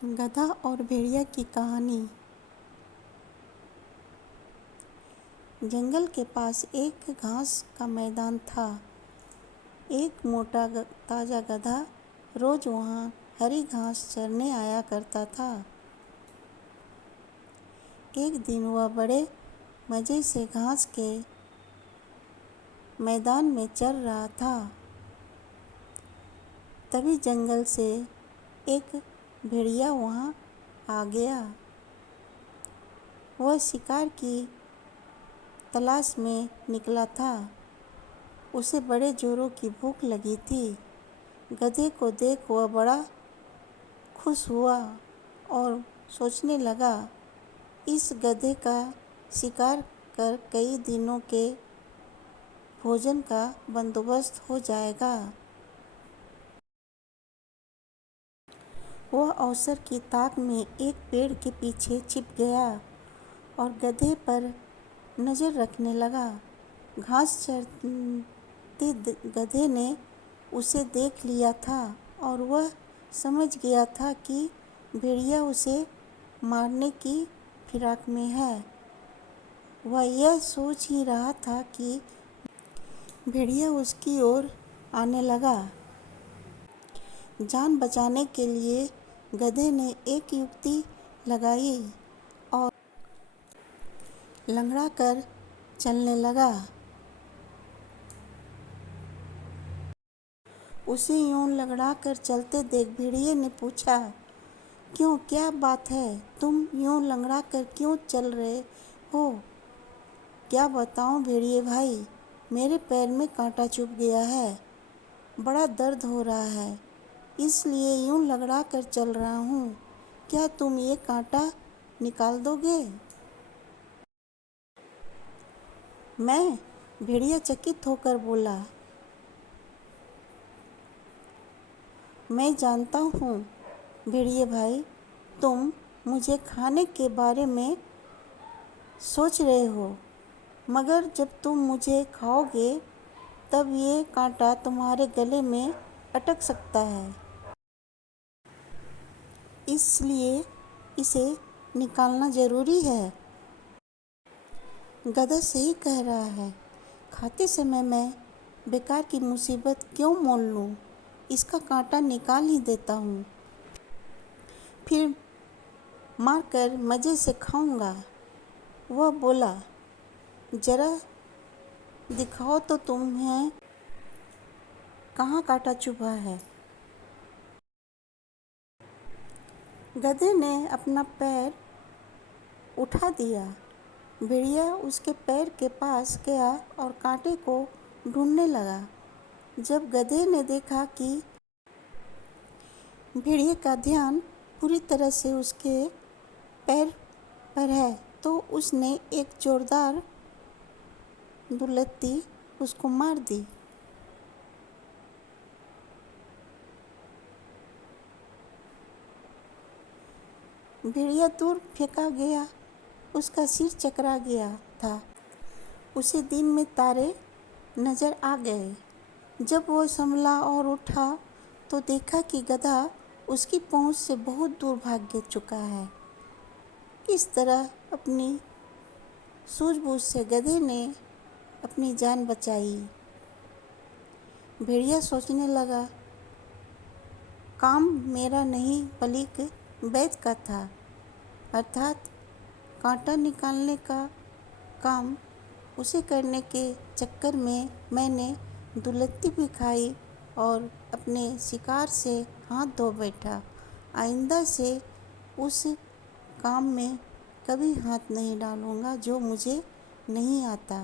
गधा और भेड़िया की कहानी। जंगल के पास एक घास का मैदान था। एक मोटा ताजा गधा रोज वहाँ हरी घास चरने आया करता था। एक दिन वह बड़े मज़े से घास के मैदान में चर रहा था। तभी जंगल से एक भेड़िया वहाँ आ गया। वह शिकार की तलाश में निकला था। उसे बड़े जोरों की भूख लगी थी। गधे को देख वह बड़ा खुश हुआ और सोचने लगा, इस गधे का शिकार कर कई दिनों के भोजन का बंदोबस्त हो जाएगा। वह अवसर की ताक में एक पेड़ के पीछे छिप गया और गधे पर नज़र रखने लगा। घास चरते गधे ने उसे देख लिया था और वह समझ गया था कि भेड़िया उसे मारने की फिराक में है। वह यह सोच ही रहा था कि भेड़िया उसकी ओर आने लगा। जान बचाने के लिए गधे ने एक युक्ति लगाई और लंगड़ा कर चलने लगा। उसे यूं लंगड़ा कर चलते देख भेड़िए ने पूछा, क्यों, क्या बात है? तुम यूं लंगड़ा कर क्यों चल रहे हो? क्या बताऊं भेड़िए भाई, मेरे पैर में कांटा चुभ गया है। बड़ा दर्द हो रहा है, इसलिए यूं लंगड़ा कर चल रहा हूँ। क्या तुम ये कांटा निकाल दोगे? मैं? भेड़िया चकित होकर बोला, मैं जानता हूँ भेड़िए भाई, तुम मुझे खाने के बारे में सोच रहे हो, मगर जब तुम मुझे खाओगे तब ये कांटा तुम्हारे गले में अटक सकता है, इसलिए इसे निकालना ज़रूरी है। गधा सही कह रहा है, खाते समय मैं बेकार की मुसीबत क्यों मोल लूँ। इसका कांटा निकाल ही देता हूँ, फिर मार कर मज़े से खाऊंगा। वह बोला, जरा दिखाओ तो तुम्हें कहाँ कांटा चुभा है। गधे ने अपना पैर उठा दिया। भेड़िया उसके पैर के पास गया और कांटे को ढूंढने लगा। जब गधे ने देखा कि भेड़िए का ध्यान पूरी तरह से उसके पैर पर है, तो उसने एक जोरदार दुलत्ती उसको मार दी। भेड़िया दूर फेंका गया, उसका सिर चकरा गया था। उसे दिन में तारे नजर आ गए। जब वह संभला और उठा तो देखा कि गधा उसकी पहुंच से बहुत दूर भाग चुका है। इस तरह अपनी सूझबूझ से गधे ने अपनी जान बचाई। भेड़िया सोचने लगा, काम मेरा नहीं बल्कि वैद्य का था, अर्थात कांटा निकालने का काम उसे करने के चक्कर में मैंने दुलत्ती भी खाई और अपने शिकार से हाथ धो बैठा। आइंदा से उस काम में कभी हाथ नहीं डालूँगा जो मुझे नहीं आता।